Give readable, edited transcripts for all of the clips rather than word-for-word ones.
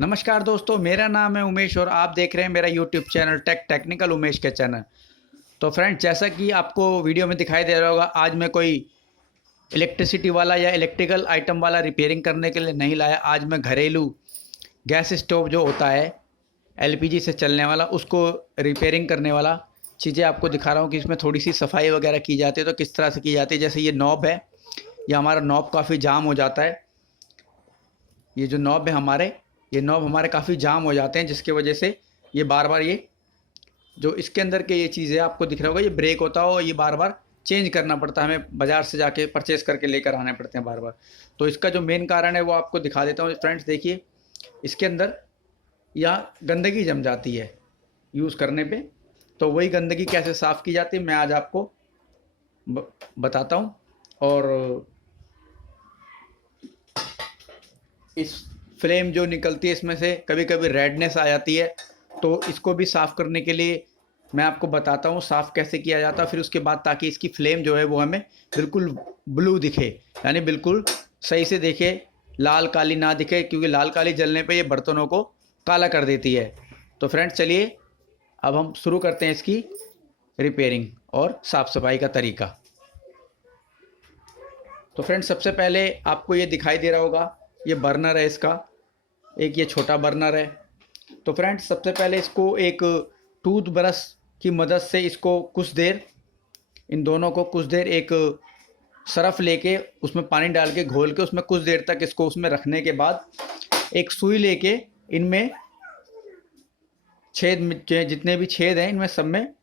नमस्कार दोस्तों, मेरा नाम है उमेश और आप देख रहे हैं मेरा यूट्यूब चैनल टेक्निकल उमेश के चैनल। तो फ्रेंड्स, जैसा कि आपको वीडियो में दिखाई दे रहा होगा, आज मैं कोई इलेक्ट्रिसिटी वाला या इलेक्ट्रिकल आइटम वाला रिपेयरिंग करने के लिए नहीं लाया। आज मैं घरेलू गैस स्टोव जो होता है एलपीजी से चलने वाला, उसको रिपेयरिंग करने वाला चीज़ें आपको दिखा रहा हूँ कि इसमें थोड़ी सी सफाई वगैरह की जाती है। तो किस तरह से की जाती है, जैसे ये नॉब है, ये हमारा नॉब काफ़ी जाम हो जाता है। ये जो नॉब है ये नॉब हमारे काफ़ी जाम हो जाते हैं, जिसकी वजह से ये बार बार ये जो इसके अंदर के ये चीज़ें आपको दिख रहा होगा, ये ब्रेक होता हो, ये बार बार चेंज करना पड़ता है, हमें बाज़ार से जाके परचेस करके लेकर आने पड़ते हैं बार बार। तो इसका जो मेन कारण है वो आपको दिखा देता हूँ। फ्रेंड्स देखिए, इसके अंदर यहाँ गंदगी जम जाती है यूज़ करने पे। तो वही गंदगी कैसे साफ़ की जाती है मैं आज आपको बताता हूँ। और इस फ्लेम जो निकलती है इसमें से कभी कभी रेडनेस आ जाती है, तो इसको भी साफ़ करने के लिए मैं आपको बताता हूँ साफ़ कैसे किया जाता है। फिर उसके बाद ताकि इसकी फ्लेम जो है वो हमें बिल्कुल ब्लू दिखे, यानी बिल्कुल सही से दिखे, लाल काली ना दिखे, क्योंकि लाल काली जलने पे ये बर्तनों को काला कर देती है। तो फ्रेंड्स चलिए अब हम शुरू करते हैं इसकी रिपेयरिंग और साफ़ सफाई का तरीका। तो फ्रेंड्स, सबसे पहले आपको ये दिखाई दे रहा होगा, ये बर्नर है इसका, एक ये छोटा बर्नर है। तो फ्रेंड्स, सबसे पहले इसको एक टूथ ब्रश की मदद से इसको कुछ देर, इन दोनों को कुछ देर एक सरफ लेके उसमें पानी डाल के घोल के उसमें कुछ देर तक इसको उसमें रखने के बाद एक सुई लेके इनमें छेद, जितने भी छेद हैं इनमें सब में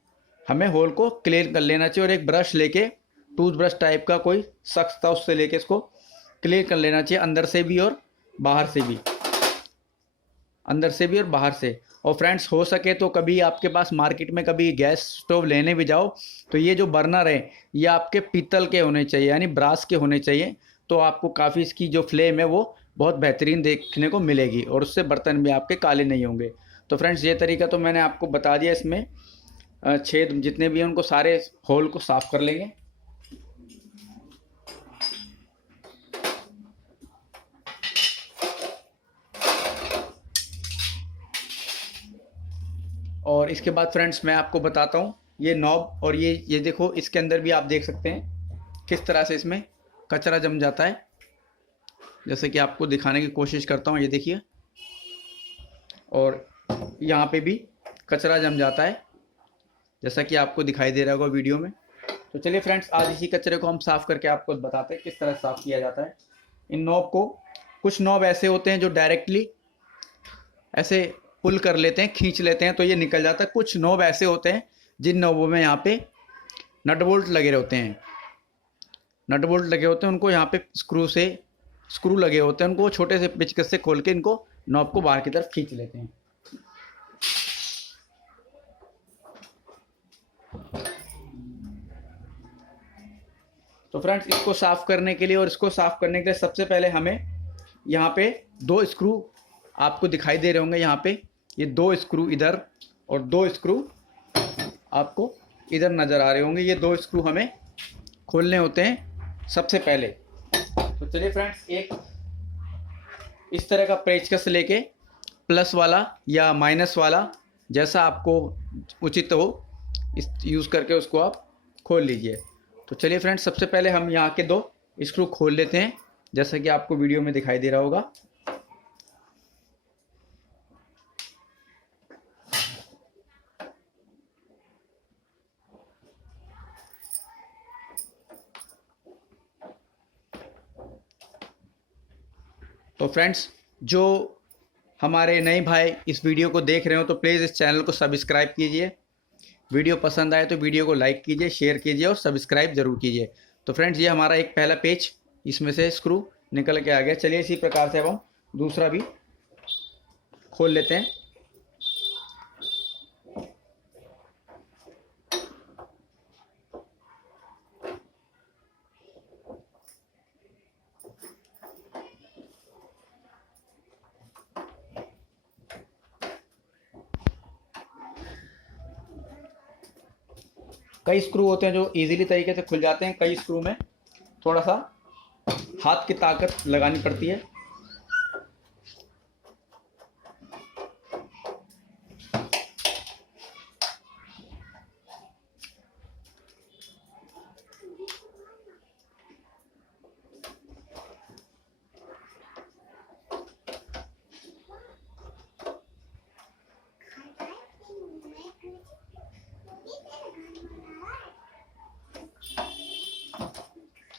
हमें होल को क्लियर कर लेना चाहिए। और एक ब्रश लेके, टूथ ब्रश टाइप का कोई सख्त था, उससे लेके इसको क्लियर कर लेना चाहिए, अंदर से भी और बाहर से भी, अंदर से भी और बाहर से। और फ्रेंड्स, हो सके तो कभी आपके पास मार्केट में कभी गैस स्टोव लेने भी जाओ तो ये जो बर्नर है ये आपके पीतल के होने चाहिए, यानी ब्रास के होने चाहिए। तो आपको काफ़ी इसकी जो फ्लेम है वो बहुत बेहतरीन देखने को मिलेगी और उससे बर्तन भी आपके काले नहीं होंगे। तो फ्रेंड्स, ये तरीका तो मैंने आपको बता दिया। इसमें छेद जितने भी हैं उनको सारे होल को साफ़ कर लेंगे। और इसके बाद फ्रेंड्स मैं आपको बताता हूँ ये नॉब, और ये देखो, इसके अंदर भी आप देख सकते हैं किस तरह से इसमें कचरा जम जाता है। जैसे कि आपको दिखाने की कोशिश करता हूँ, ये देखिए, और यहाँ पे भी कचरा जम जाता है जैसा कि आपको दिखाई दे रहा होगा वीडियो में। तो चलिए फ्रेंड्स, आज इसी कचरे को हम साफ़ करके आपको बताते हैं किस तरह साफ़ किया जाता है इन नॉब को। कुछ नॉब ऐसे होते हैं जो डायरेक्टली ऐसे पुल कर लेते हैं, खींच लेते हैं तो ये निकल जाता है। कुछ नॉब ऐसे होते हैं जिन नॉबों में यहाँ पे नट बोल्ट लगे होते हैं, नट बोल्ट लगे होते हैं, उनको यहाँ पे स्क्रू लगे होते हैं, उनको छोटे से पेचकस से खोल के इनको नॉब को बाहर की तरफ खींच लेते हैं। तो फ्रेंड्स, इसको साफ़ करने के लिए और इसको साफ़ करने के लिए सबसे पहले हमें यहाँ पे दो स्क्रू आपको दिखाई दे रहे होंगे, यहाँ पे ये दो स्क्रू इधर और दो स्क्रू आपको इधर नज़र आ रहे होंगे। ये दो स्क्रू हमें खोलने होते हैं सबसे पहले। तो चलिए फ्रेंड्स, एक इस तरह का पेचकस लेके प्लस वाला या माइनस वाला, जैसा आपको उचित हो, इस यूज़ करके उसको आप खोल लीजिए। तो चलिए फ्रेंड्स, सबसे पहले हम यहाँ के दो स्क्रू खोल लेते हैं, जैसा कि आपको वीडियो में दिखाई दे रहा होगा। तो फ्रेंड्स, जो हमारे नए भाई इस वीडियो को देख रहे हो तो प्लीज़ इस चैनल को सब्सक्राइब कीजिए। वीडियो पसंद आए तो वीडियो को लाइक कीजिए, शेयर कीजिए और सब्सक्राइब ज़रूर कीजिए। तो फ्रेंड्स, ये हमारा एक पहला पेच इसमें से स्क्रू निकल के आ गया। चलिए इसी प्रकार से अब हम दूसरा भी खोल लेते हैं। कई स्क्रू होते हैं जो इजीली तरीके से खुल जाते हैं, कई स्क्रू में थोड़ा सा हाथ की ताकत लगानी पड़ती है।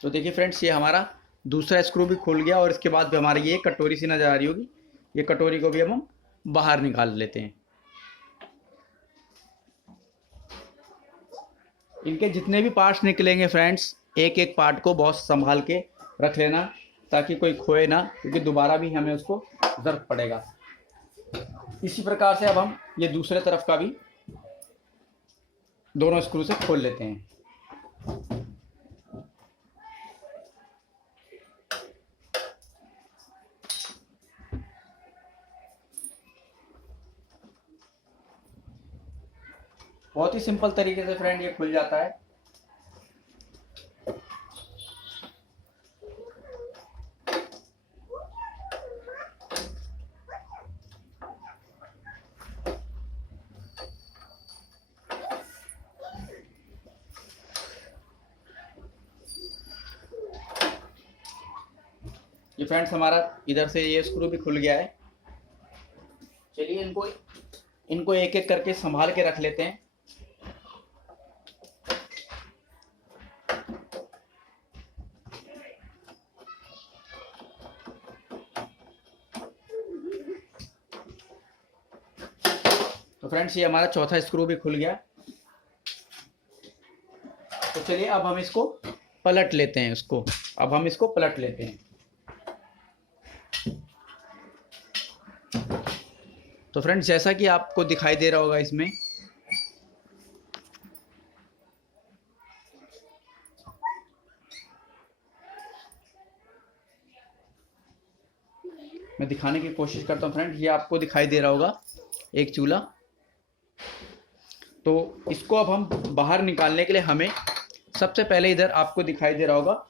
तो देखिए फ्रेंड्स, ये हमारा दूसरा स्क्रू भी खुल गया और इसके बाद भी हमारी ये कटोरी सी नज़र आ रही होगी, ये कटोरी को भी हम बाहर निकाल लेते हैं। इनके जितने भी पार्ट्स निकलेंगे फ्रेंड्स, एक एक पार्ट को बहुत संभाल के रख लेना ताकि कोई खोए ना, क्योंकि दोबारा भी हमें उसको ज़रूरत पड़ेगा। इसी प्रकार से अब हम ये दूसरे तरफ का भी दोनों स्क्रू से खोल लेते हैं। बहुत ही सिंपल तरीके से फ्रेंड ये खुल जाता है। ये फ्रेंड्स हमारा इधर से ये स्क्रू भी खुल गया है। चलिए इनको एक एक करके संभाल के रख लेते हैं। तो फ्रेंड्स ये हमारा चौथा स्क्रू भी खुल गया। तो चलिए अब हम इसको पलट लेते हैं। अब हम इसको पलट लेते हैं। तो फ्रेंड्स जैसा कि आपको दिखाई दे रहा होगा, इसमें मैं दिखाने की कोशिश करता हूँ फ्रेंड। ये आपको दिखाई दे रहा होगा एक चूल्हा। तो इसको अब हम बाहर निकालने के लिए हमें सबसे पहले इधर आपको दिखाई दे रहा होगा,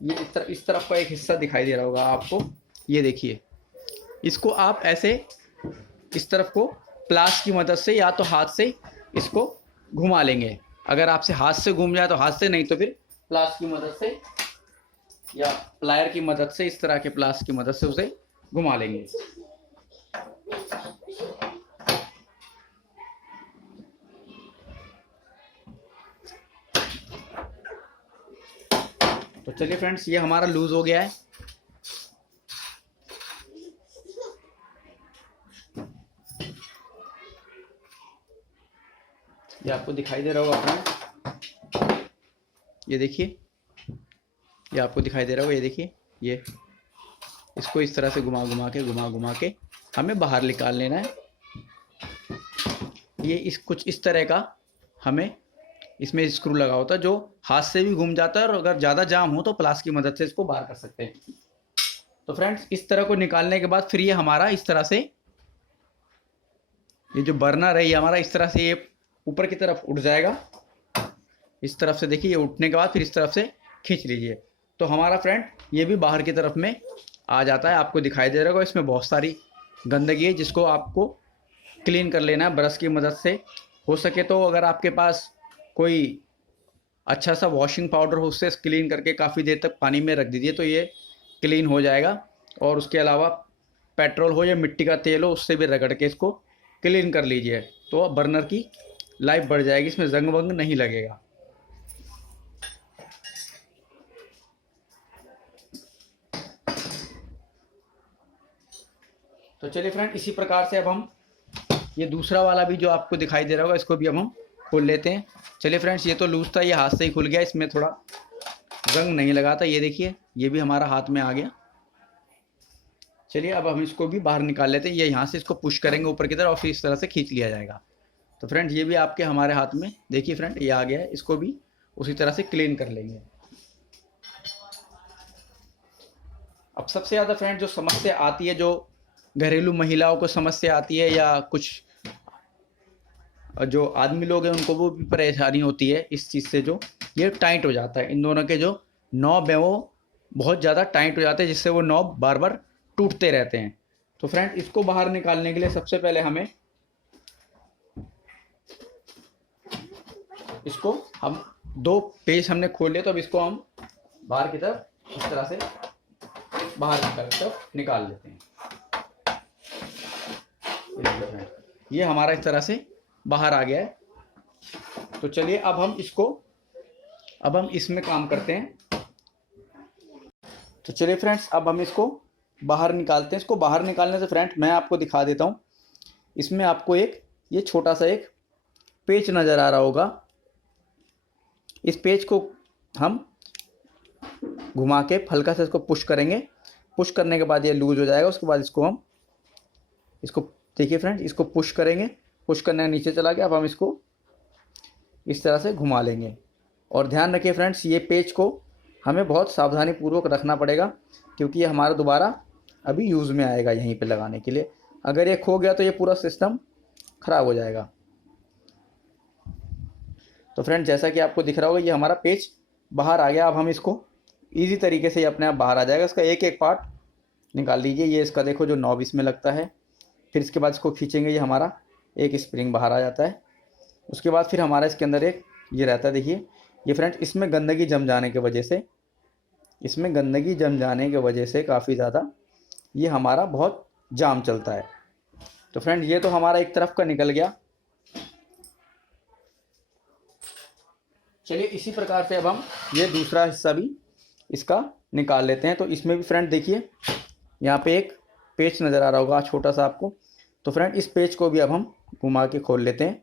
ये इस तरफ का एक हिस्सा दिखाई दे रहा होगा आपको। ये देखिए, इसको आप ऐसे इस तरफ को प्लास की मदद से या तो हाथ से इसको घुमा लेंगे। अगर आपसे हाथ से घूम जाए तो हाथ से, नहीं तो फिर प्लास की मदद से या प्लायर की मदद से, इस तरह के प्लास की मदद से उसे घुमा लेंगे। तो चलिए फ्रेंड्स, ये हमारा लूज हो गया है। ये आपको दिखाई दे रहा होगा फ्रेंड, ये देखिए, ये आपको दिखाई दे रहा होगा। ये देखिए, ये इसको इस तरह से घुमा घुमा के हमें बाहर निकाल लेना है। ये कुछ इस तरह का हमें इसमें स्क्रू लगा होता है, जो हाथ से भी घूम जाता है और अगर ज़्यादा जाम हो तो प्लास की मदद से इसको बाहर कर सकते हैं। तो फ्रेंड्स इस तरह को निकालने के बाद फिर ये हमारा इस तरह से, ये जो बर्नर है ये हमारा इस तरह से ये ऊपर की तरफ उठ जाएगा। इस तरफ से देखिए, ये उठने के बाद फिर इस तरफ से खींच लीजिए तो हमारा फ्रेंड ये भी बाहर की तरफ में आ जाता है। आपको दिखाई दे रहा होगा इसमें बहुत सारी गंदगी है जिसको आपको क्लीन कर लेना है ब्रश की मदद से। हो सके तो अगर आपके पास कोई अच्छा सा वॉशिंग पाउडर हो उससे क्लीन करके काफ़ी देर तक पानी में रख दीजिए तो ये क्लीन हो जाएगा। और उसके अलावा पेट्रोल हो या मिट्टी का तेल हो उससे भी रगड़ के इसको क्लीन कर लीजिए तो बर्नर की लाइफ बढ़ जाएगी, इसमें जंग वंग नहीं लगेगा। तो चलिए फ्रेंड, इसी प्रकार से अब हम ये दूसरा वाला भी जो आपको दिखाई दे रहा होगा इसको भी अब हम खोल लेते हैं। चलिए फ्रेंड्स, ये तो लूज था, ये हाथ से ही खुल गया, इसमें थोड़ा जंग नहीं लगा था। ये देखिए, ये भी हमारा हाथ में आ गया। चलिए अब हम इसको भी बाहर निकाल लेते हैं। ये यहाँ से इसको पुश करेंगे ऊपर की तरफ और फिर इस तरह से खींच लिया जाएगा। तो फ्रेंड्स ये भी आपके हमारे हाथ में देखिए फ्रेंड, ये आ गया है। इसको भी उसी तरह से क्लीन कर लेंगे। अब सबसे ज़्यादा फ्रेंड जो समस्या आती है, जो घरेलू महिलाओं को समस्या आती है या कुछ जो आदमी लोग हैं उनको वो भी परेशानी होती है इस चीज़ से, जो ये टाइट हो जाता है। इन दोनों के जो नॉब है वो बहुत ज़्यादा टाइट हो जाते हैं जिससे वो नॉब बार बार टूटते रहते हैं। तो फ्रेंड इसको बाहर निकालने के लिए सबसे पहले हमें इसको, हम दो पेज हमने खोल लिया तो अब इसको हम बाहर की तरफ इस तरह से बाहर की तरफ निकाल लेते हैं। ये हमारा इस तरह से बाहर आ गया है। तो चलिए अब हम इसमें काम करते हैं। तो चलिए फ्रेंड्स, अब हम इसको बाहर निकालते हैं। इसको बाहर निकालने से फ्रेंड मैं आपको दिखा देता हूँ। इसमें आपको एक ये छोटा सा एक पेच नज़र आ रहा होगा। इस पेच को हम घुमा के हल्का से इसको पुश करेंगे। पुश करने के बाद ये लूज हो जाएगा। उसके बाद इसको देखिए फ्रेंड, इसको पुश करेंगे। पुश करने नीचे चला गया। अब हम इसको इस तरह से घुमा लेंगे। और ध्यान रखिए फ्रेंड्स, ये पेच को हमें बहुत सावधानी पूर्वक रखना पड़ेगा, क्योंकि ये हमारा दोबारा अभी यूज़ में आएगा यहीं पे लगाने के लिए। अगर ये खो गया तो ये पूरा सिस्टम ख़राब हो जाएगा। तो फ्रेंड, जैसा कि आपको दिख रहा होगा, ये हमारा पेच बाहर आ गया। अब हम इसको ईजी तरीके से ये अपने आप बाहर आ जाएगा। इसका एक एक पार्ट निकाल लीजिए। ये इसका देखो जो नॉब इसमें लगता है। फिर इसके बाद इसको खींचेंगे, ये हमारा एक स्प्रिंग बाहर आ जाता है। उसके बाद फिर हमारा इसके अंदर एक ये रहता है। देखिए ये फ्रेंड, इसमें गंदगी जम जाने की वजह से काफ़ी ज़्यादा ये हमारा बहुत जाम चलता है। तो फ्रेंड, ये तो हमारा एक तरफ का निकल गया। चलिए इसी प्रकार से अब हम ये दूसरा हिस्सा भी इसका निकाल लेते हैं। तो इसमें भी फ्रेंड देखिए, यहाँ पे एक पेच नज़र आ रहा होगा छोटा सा आपको। तो फ्रेंड, इस पेच को भी अब हम घुमा के खोल लेते हैं।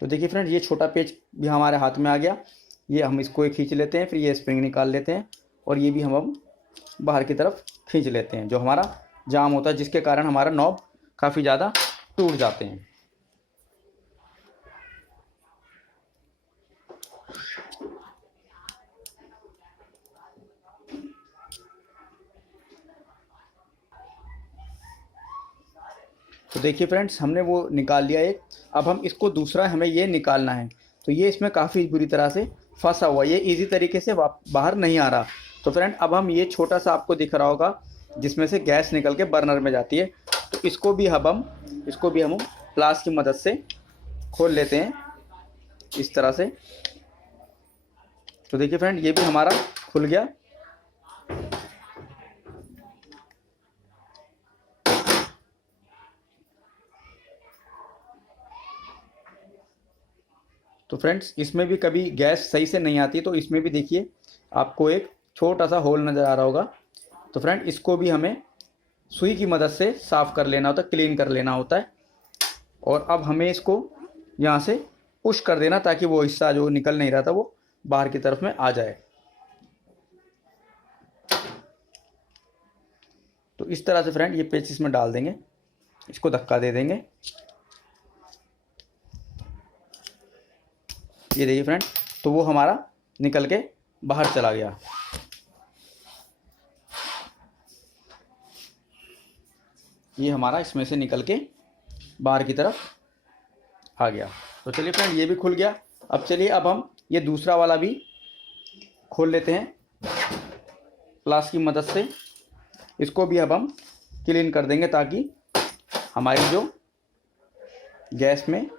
तो देखिए फ्रेंड, ये छोटा पेच भी हमारे हाथ में आ गया। ये हम इसको खींच लेते हैं। फिर ये स्प्रिंग निकाल लेते हैं और ये भी हम बाहर की तरफ खींच लेते हैं, जो हमारा जाम होता है, जिसके कारण हमारा नॉब काफ़ी ज़्यादा टूट जाते हैं। तो देखिए फ्रेंड्स, हमने वो निकाल लिया एक। अब हम इसको दूसरा हमें ये निकालना है। तो ये इसमें काफ़ी बुरी तरह से फंसा हुआ, ये इजी तरीके से बाहर नहीं आ रहा। तो फ्रेंड, अब हम ये छोटा सा आपको दिख रहा होगा जिसमें से गैस निकल के बर्नर में जाती है। तो इसको भी हम प्लास की मदद से खोल लेते हैं इस तरह से। तो देखिए फ्रेंड, ये भी हमारा खुल गया। तो फ्रेंड्स, इसमें भी कभी गैस सही से नहीं आती। तो इसमें भी देखिए आपको एक छोटा सा होल नज़र आ रहा होगा। तो फ्रेंड, इसको भी हमें सुई की मदद से साफ़ कर लेना होता है, क्लीन कर लेना होता है। और अब हमें इसको यहाँ से पुश कर देना, ताकि वो हिस्सा जो निकल नहीं रहा था वो बाहर की तरफ में आ जाए। तो इस तरह से फ्रेंड, ये पेच इसमें डाल देंगे, इसको धक्का दे देंगे। ये देखिए फ्रेंड, तो वो हमारा निकल के बाहर चला गया। ये हमारा इसमें से निकल के बाहर की तरफ आ गया। तो चलिए फ्रेंड, ये भी खुल गया। अब चलिए, अब हम ये दूसरा वाला भी खोल लेते हैं प्लास की मदद से। इसको भी अब हम क्लीन कर देंगे, ताकि हमारी जो गैस में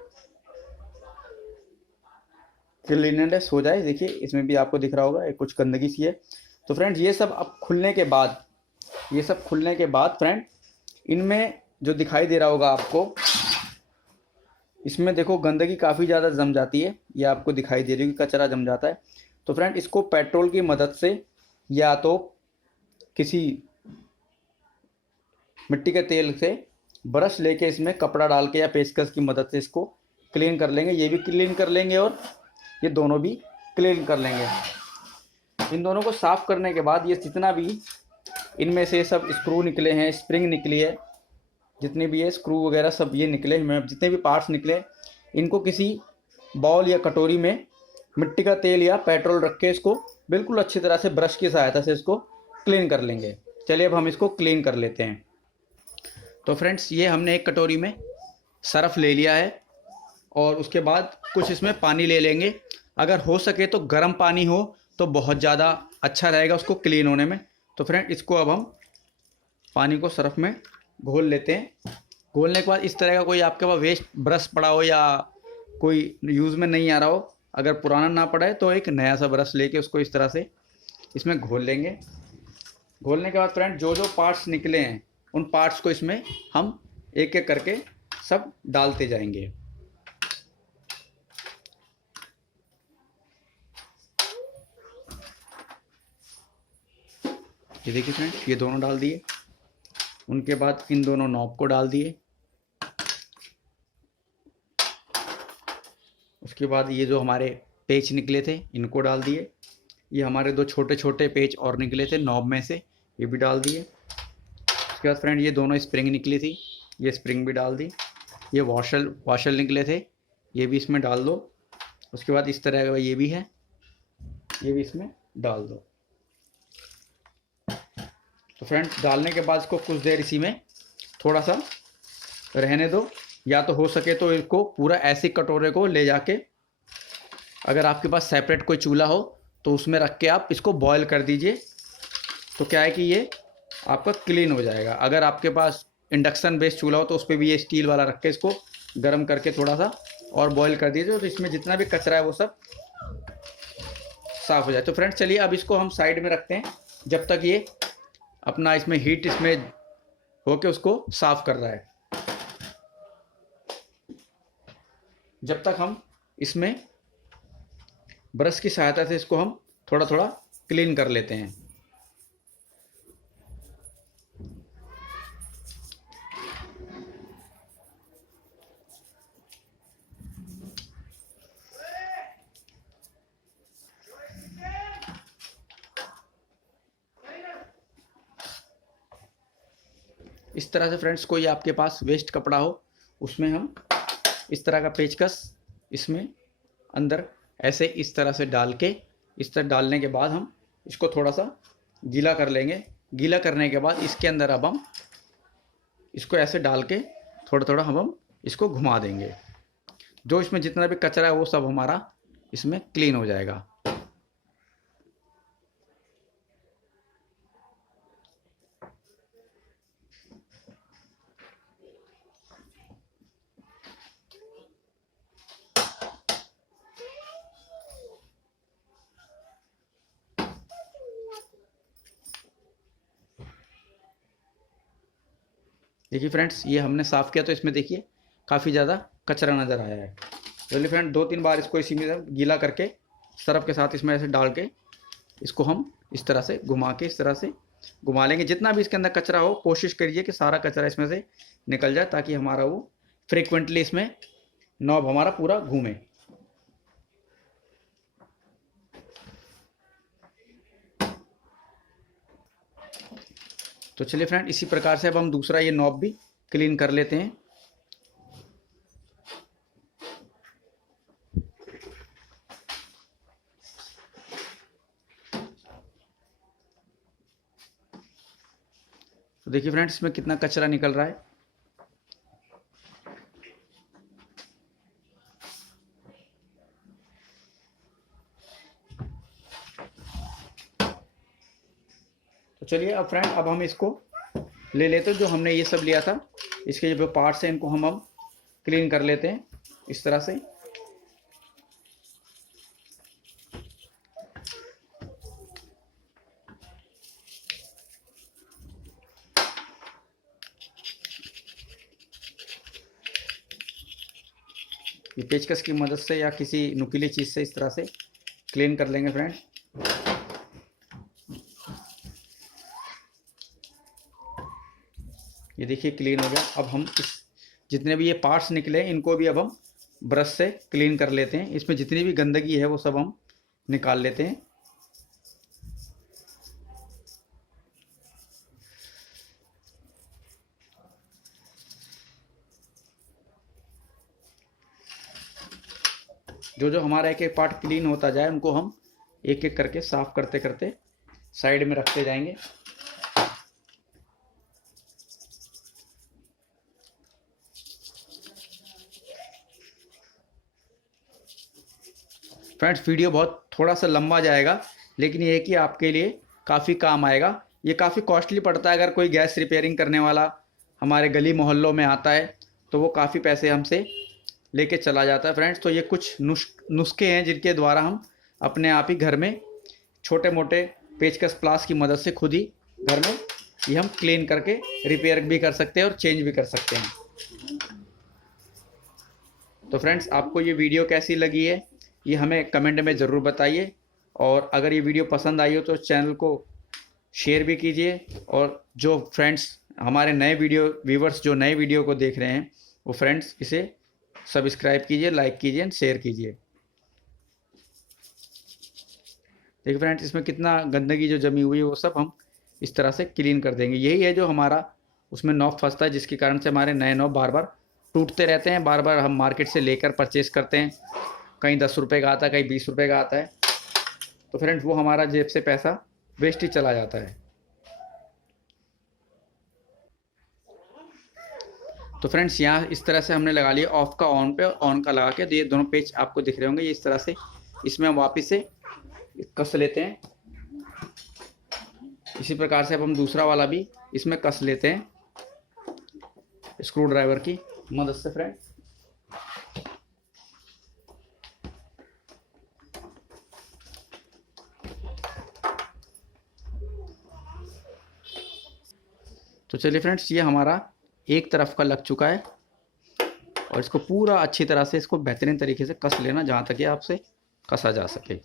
क्लीननेस हो जाए। देखिए इसमें भी आपको दिख रहा होगा एक कुछ गंदगी सी है। तो फ्रेंड्स, ये सब अब खुलने के बाद फ्रेंड, इनमें जो दिखाई दे रहा होगा आपको, इसमें देखो गंदगी काफ़ी ज़्यादा जम जाती है। ये आपको दिखाई दे रही है कि कचरा जम जाता है। तो फ्रेंड, इसको पेट्रोल की मदद से या तो किसी मिट्टी के तेल से ब्रश लेके इसमें कपड़ा डाल के या पेचकस की मदद से इसको क्लीन कर लेंगे। ये भी क्लीन कर लेंगे और ये दोनों भी क्लीन कर लेंगे। इन दोनों को साफ़ करने के बाद ये जितना भी इनमें से सब स्क्रू निकले हैं, स्प्रिंग निकली है, जितने भी ये स्क्रू वगैरह सब ये निकले हैं, जितने भी पार्ट्स निकले, इनको किसी बाउल या कटोरी में मिट्टी का तेल या पेट्रोल रख के इसको बिल्कुल अच्छी तरह से ब्रश की सहायता से इसको क्लीन कर लेंगे। चलिए अब हम इसको क्लीन कर लेते हैं। तो फ्रेंड्स, ये हमने एक कटोरी में सरफ ले लिया है और उसके बाद कुछ इसमें पानी ले लेंगे। अगर हो सके तो गर्म पानी हो तो बहुत ज़्यादा अच्छा रहेगा उसको क्लीन होने में। तो फ्रेंड, इसको अब हम पानी को सरफ में घोल लेते हैं। घोलने के बाद इस तरह का कोई आपके पास वेस्ट ब्रश पड़ा हो या कोई यूज़ में नहीं आ रहा हो, अगर पुराना ना पड़ा है तो एक नया सा ब्रश लेके उसको इस तरह से इसमें घोल लेंगे। घोलने के बाद फ्रेंड, जो जो पार्ट्स निकले हैं उन पार्ट्स को इसमें हम एक एक करके सब डालते जाएंगे। ये देखिए फ्रेंड्स, ये दोनों डाल दिए। उनके बाद इन दोनों नॉब को डाल दिए। उसके बाद ये जो हमारे पेच निकले थे इनको डाल दिए। ये हमारे दो छोटे छोटे पेच और निकले थे नॉब में से, ये भी डाल दिए। उसके बाद फ्रेंड ये दोनों स्प्रिंग निकली थी, ये स्प्रिंग भी डाल दी। ये वॉशल निकले थे, ये भी इसमें डाल दो। उसके बाद इस तरह का ये भी है, ये भी इसमें डाल दो। तो फ्रेंड्स डालने के बाद इसको कुछ देर इसी में थोड़ा सा रहने दो, या तो हो सके तो इसको पूरा ऐसे कटोरे को ले जाके, अगर आपके पास सेपरेट कोई चूल्हा हो तो उसमें रख के आप इसको बॉयल कर दीजिए। तो क्या है कि ये आपका क्लीन हो जाएगा। अगर आपके पास इंडक्शन बेस्ड चूल्हा हो तो उस पर भी ये स्टील वाला रख के इसको गर्म करके थोड़ा सा और बॉयल कर दीजिए, तो इसमें जितना भी कचरा है वो सब साफ़ हो जाए। तो फ्रेंड्स चलिए अब इसको हम साइड में रखते हैं, जब तक ये अपना इसमें हीट इसमें होके उसको साफ़ कर रहा है। जब तक हम इसमें ब्रश की सहायता से इसको हम थोड़ा थोड़ा क्लीन कर लेते हैं। इस तरह से फ्रेंड्स कोई आपके पास वेस्ट कपड़ा हो उसमें हम इस तरह का पेचकस इसमें अंदर ऐसे इस तरह से डाल के, इस तरह डालने के बाद हम इसको थोड़ा सा गीला कर लेंगे। गीला करने के बाद इसके अंदर अब हम इसको ऐसे डाल के थोड़ा थोड़ा हम इसको घुमा देंगे। जो इसमें जितना भी कचरा है वो सब हमारा इसमें क्लीन हो जाएगा। देखिए फ्रेंड्स ये हमने साफ़ किया तो इसमें देखिए काफ़ी ज़्यादा कचरा नज़र आया है। चलिए फ्रेंड 2-3 बार इसको इसी में गीला करके सरफ के साथ इसमें ऐसे डाल के इसको हम इस तरह से घुमा के इस तरह से घुमा लेंगे। जितना भी इसके अंदर कचरा हो कोशिश करिए कि सारा कचरा इसमें से निकल जाए, ताकि हमारा वो फ्रिक्वेंटली इसमें नॉब हमारा पूरा घूमे। तो चलिए फ्रेंड इसी प्रकार से अब हम दूसरा ये नॉब भी क्लीन कर लेते हैं। तो देखिए फ्रेंड्स इसमें कितना कचरा निकल रहा है। तो चलिए अब फ्रेंड अब हम इसको ले लेते हैं, जो हमने ये सब लिया था इसके जो पार्ट्स हैं इनको हम क्लीन कर लेते हैं इस तरह से। ये पेचकस की मदद से या किसी नुकीली चीज़ से इस तरह से क्लीन कर लेंगे फ्रेंड। ये देखिए क्लीन हो गया। अब हम इस जितने भी ये पार्ट्स निकले इनको भी अब हम ब्रश से क्लीन कर लेते हैं। इसमें जितनी भी गंदगी है वो सब हम निकाल लेते हैं। जो जो हमारा एक एक पार्ट क्लीन होता जाए उनको हम एक एक करके साफ करते करते साइड में रखते जाएंगे। फ्रेंड्स वीडियो बहुत थोड़ा सा लंबा जाएगा, लेकिन ये है कि आपके लिए काफ़ी काम आएगा। ये काफ़ी कॉस्टली पड़ता है। अगर कोई गैस रिपेयरिंग करने वाला हमारे गली मोहल्लों में आता है तो वो काफ़ी पैसे हमसे लेके चला जाता है फ्रेंड्स। तो ये कुछ नुस्खे हैं जिनके द्वारा हम अपने आप ही घर में छोटे मोटे पेचकस प्लास की मदद से खुद ही घर में ये हम क्लीन करके रिपेयर भी कर सकते हैं और चेंज भी कर सकते हैं। तो फ्रेंड्स, आपको ये वीडियो कैसी लगी है ये हमें कमेंट में ज़रूर बताइए, और अगर ये वीडियो पसंद आई हो तो चैनल को शेयर भी कीजिए, और जो फ्रेंड्स हमारे नए वीडियो व्यूवर्स जो नए वीडियो को देख रहे हैं वो फ्रेंड्स इसे सब्सक्राइब कीजिए, लाइक कीजिए एंड शेयर कीजिए। देखिए फ्रेंड्स, इसमें कितना गंदगी जो जमी हुई है वो सब हम इस तरह से क्लीन कर देंगे। यही है जो हमारा उसमें नॉब फंसता है, जिसके कारण से हमारे नए नॉब बार बार टूटते रहते हैं। बार बार हम मार्केट से लेकर परचेज़ करते हैं, कहीं 10 रुपये का आता है, कहीं 20 रुपये का आता है, तो फ्रेंड्स वो हमारा जेब से पैसा वेस्ट ही चला जाता है। तो फ्रेंड्स, यहाँ इस तरह से हमने लगा लिया ऑफ का ऑन पे, ऑन का लगा के। तो ये दोनों पेज आपको दिख रहे होंगे, ये इस तरह से इसमें हम वापस से कस लेते हैं। इसी प्रकार से अब हम दूसरा वाला भी इसमें कस लेते हैं स्क्रू ड्राइवर की मदद से फ्रेंड। तो चलिए फ्रेंड्स, ये हमारा एक तरफ का लग चुका है, और इसको पूरा अच्छी तरह से इसको बेहतरीन तरीके से कस लेना, जहाँ तक ये आपसे कसा जा सके।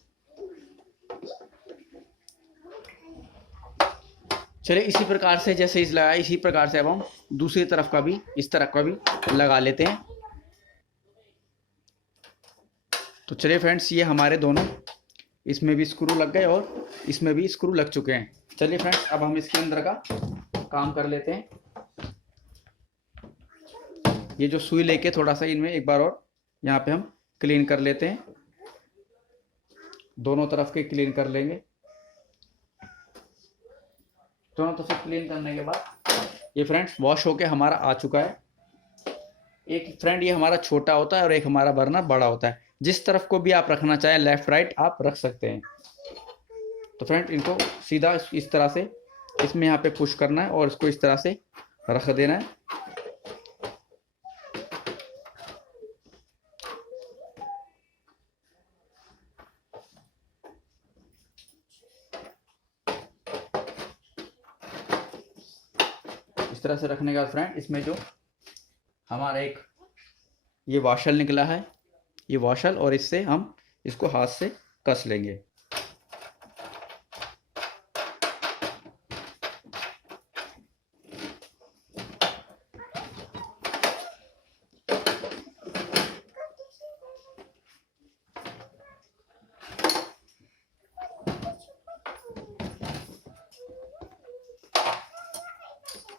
चलिए इसी प्रकार से जैसे इस लगाया, इसी प्रकार से अब हम दूसरी तरफ का भी इस तरफ का भी लगा लेते हैं। तो चलिए फ्रेंड्स, ये हमारे दोनों इसमें भी स्क्रू लग गए और इसमें भी स्क्रू लग चुके हैं। चलिए फ्रेंड्स, अब हम इसके अंदर का काम कर लेते हैं। ये जो सुई लेके थोड़ा सा इनमें एक बार और यहाँ पे हम क्लीन कर लेते हैं, दोनों तरफ के क्लीन कर लेंगे। दोनों तरफ से क्लीन करने के बाद ये फ्रेंड्स वॉश होके हमारा आ चुका है। एक फ्रेंड ये हमारा छोटा होता है और एक हमारा बर्नर बड़ा होता है। जिस तरफ को भी आप रखना चाहें, लेफ्ट राइट आप रख सकते हैं। तो फ्रेंड इनको सीधा इस तरह से इसमें यहाँ पे पुश करना है और इसको इस तरह से रख देना है। इस तरह से रखने के बाद फ्रेंड इसमें जो हमारा एक ये वॉशल निकला है, ये वॉशल, और इससे हम इसको हाथ से कस लेंगे।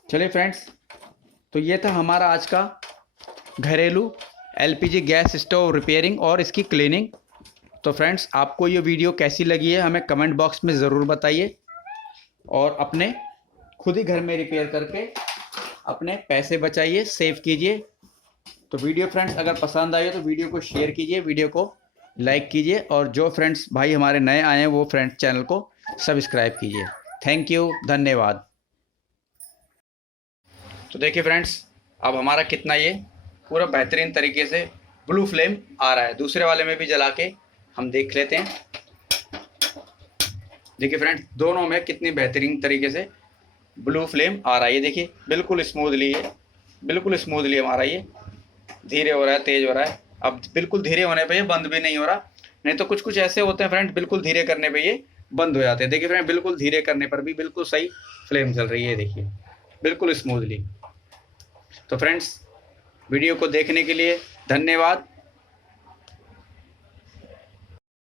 चलिए फ्रेंड्स, तो ये था हमारा आज का घरेलू एलपीजी गैस स्टोव रिपेयरिंग और इसकी क्लीनिंग। तो फ्रेंड्स, आपको ये वीडियो कैसी लगी है हमें कमेंट बॉक्स में ज़रूर बताइए, और अपने खुद ही घर में रिपेयर करके अपने पैसे बचाइए, सेव कीजिए। तो वीडियो फ्रेंड्स अगर पसंद आई हो तो वीडियो को शेयर कीजिए, वीडियो को लाइक कीजिए, और जो फ्रेंड्स भाई हमारे नए आए हैं वो फ्रेंड्स चैनल को सब्सक्राइब कीजिए। थैंक यू, धन्यवाद। तो देखिए फ्रेंड्स, अब हमारा कितना ये पूरा बेहतरीन तरीके से ब्लू फ्लेम आ रहा है। दूसरे वाले में भी जला के हम देख लेते हैं। देखिए फ्रेंड्स, दोनों में कितनी बेहतरीन तरीके से ब्लू फ्लेम आ रहा है। ये देखिए बिल्कुल स्मूथली है, बिल्कुल स्मूथली हमारा ये धीरे हो रहा है, तेज़ हो रहा है। अब बिल्कुल धीरे होने पे ये बंद भी नहीं हो रहा, नहीं तो कुछ कुछ ऐसे होते हैं फ्रेंड बिल्कुल धीरे करने पे ये बंद हो जाते हैं। देखिए फ्रेंड, बिल्कुल धीरे करने पर भी बिल्कुल सही फ्लेम चल रही है, देखिए बिल्कुल स्मूथली। तो फ्रेंड्स, वीडियो को देखने के लिए धन्यवाद।